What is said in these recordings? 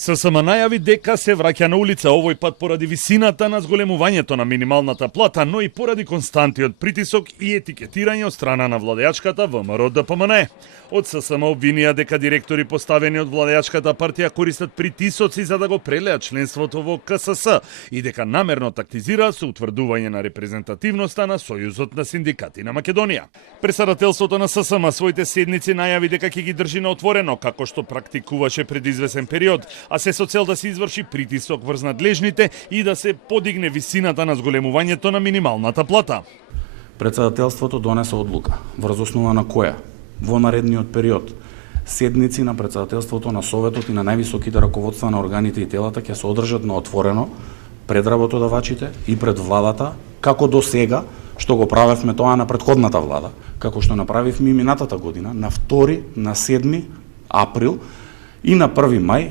ССМ најави дека се враќа на улица, овој пат поради висината на зголемувањето на минималната плата, но и поради константиот притисок и етикетирање од страна на владеачката ВМРО ДПМН. Од ССМ обвинија дека директори поставени од владеачката партија користат притисоци за да го прелеат членството во КСС и дека намерно тактизираат со утврдување на репрезентативноста на Сојузот на синдикати на Македонија. Председателството на ССМ своите седници најави дека ќе ги држи на отворено, како што практикуваше пред извесен период, а се со цел да се изврши притисок врз надлежните и да се подигне висината на зголемувањето на минималната плата. Председателството донесе одлука, врз основа на која во наредниот период седници на председателството на Советот и на највисоките раководства на органите и телата ќе се одржат на отворено пред работодавачите и пред владата, како до сега, што го правевме тоа на претходната влада, како што направивме и минатата година, на 2, на 7 април и на 1 мај.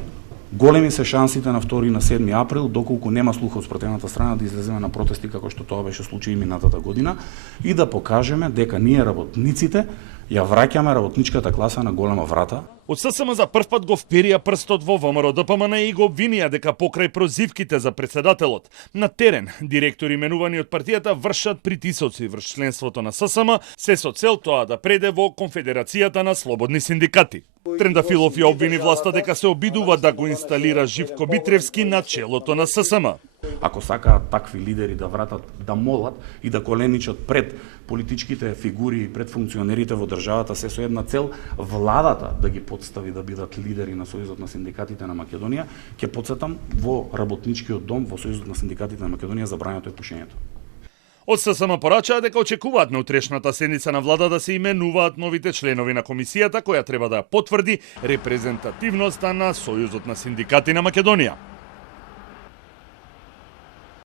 Големи се шансите на 2 и на 7 април, доколку нема слух од спротивната страна, да излеземе на протести како што тоа беше случај и минатата година и да покажеме дека ние работниците ја враќаме работничката класа на голема врата. Од ССМ за прв пат го вперија прстот во ВМРО ДПМН и го обвинија дека покрај прозивките за председателот на терен директори именувани од партијата вршат притисоци врз членството на ССМ, се со цел тоа да преде во Конфедерацијата на слободни синдикати. Трендафилов ја обвини власта дека се обидува да го инсталира Живко Митревски на челото на ССМ. Ако сакаат такви лидери да вратат, да молат и да коленичат пред политичките фигури и пред функционерите во државата, се со една цел владата да ги подстави да бидат лидери на Сојузот на синдикатите на Македонија, ќе потсетам во работничкиот дом во Сојузот на синдикатите на Македонија забрането е пушењето. Од ССМ порачаа дека очекуваат на утрешната седница на влада да се именуваат новите членови на комисијата која треба да потврди репрезентативноста на Сојузот на синдикати на Македонија.